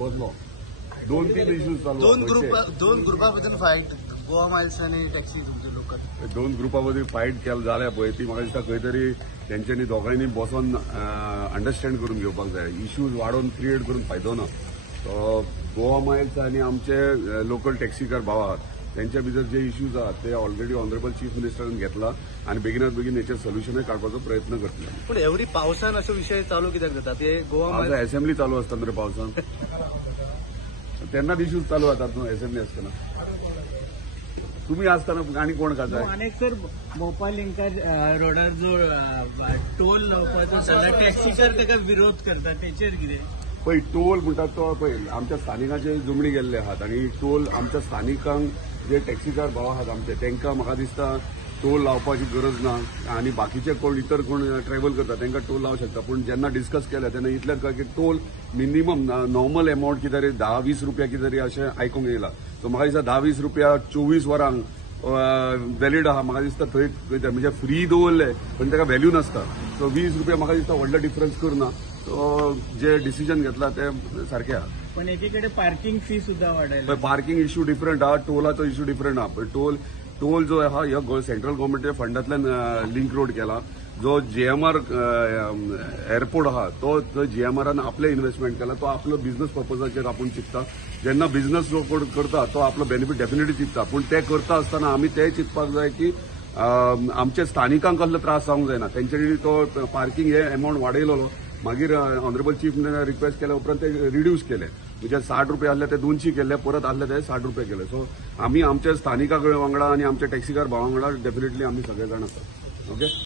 बसलो 2-3 इश्यूज चालू दोन ग्रुपांमधून फाईट गोवा माइल्स आणि टॅक्सी तुमचे लोकल 2 ग्रुपांमध्ये फाईट केलं जाल्या पळय ती म्हाका दिसता खंय तरी तेंच्यांनी दोगांयनी बसून अंडरस्टँड करून घेवपाक जाय. इश्यूज वाडोवन क्रिएट करून फायदो ना. सो गोवा माइल्स आणि आमचे लोकल टॅक्सीकार भाव आहात त्यांच्या भितर जे इश्यूज आहात ते ऑलरेडी ऑनरेबल चीफ मिनिस्टरान घेतला आणि बेगिनात बेगीन हेचेर सोल्युशनय काडपाचो प्रयत्न करतले. पण एवढी पावसान असो विषय चालू कित्याक जाता ते गोवा असेंब्ली चालू असताना रे पावसान तेन्नाच इश्यूज चालू जातात न्हू असेंब्ली असताना. तुम्ही असताना आणि कोण खाताय अनेक सर भोपाळ लिंकर रोडार जो टोल लावपाचो चल्ला टॅक्सीकार ताका विरोध करता तेचेर कितें पळय टोल म्हणटात तो पळय आमच्या स्थानिकांचे जुमणी गेल्ले आहात आणि टोल आमच्या स्थानिकांक जे टॅक्सीकार भाव आहात आमचे तांकां म्हाका दिसता टोल लावपाची गरज ना आणि बाकीचे कोण इतर कोण ट्रॅव्हल करतात तांकां टोल लावू शकता. पण जेन्ना डिस्कस केलें तेन्ना इतलेंच काय की टोल मिनिमम नॉर्मल अमाउंट कितें तरी 10-20 रुपया कितें तरी अशें आयकूंक येयला. सो म्हाका दिसता 10-20 रुपया 24 वरांक वॅलीड आहा. म्हाका दिसता थंय म्हणजे फ्री दवरले पण ताका व्हॅल्यू नासता. सो 20 रुपया म्हाका दिसता व्हडलो डिफरन्स करना. सो जे डिसिजन घेतला ते सारखे आहा. पण एकीकडे पार्किंग फी सुद्धा वाढायला पार्किंग इश्यू डिफरंट आहा टोलाचो इश्यू डिफरंट आहा. पण टोल जो आहा ह्या सेंट्रल गव्हर्मेंटच्या फंडांतल्यान लिंक रोड केला. जो जीएमआर एअरपोर्ट आहा तो जीएमआरान आपले इन्व्हेस्टमेंट केला. तो आपलो बिझनेस पर्पजाचेर आपूण चिंतता. जेन्ना बिझनेस करता तो आपलो बेनिफीट डेफिनेटली चिंतता. पण ते करता आसतना आमी ते चिंतपाक जाय की आमच्या स्थानिकांक कसलो त्रास जावंक जायना. तेंच्यांनी तो पार्किंग हे अमाउंट वाडयलो मागीर ऑनरेबल चीफ मिनिस्टरान रिक्वेस्ट केल्या उपरांत ते रिड्यूस केले. म्हणजे 60 रुपये आसले ते 200 केले परत आसले ते 60 रुपये केले. सो आमी आमच्या स्थानिका वांगडा आणि आमच्या टॅक्सीकार भावा वांगडा डेफिनेटली आमी सगळे जाण आसात. ओके.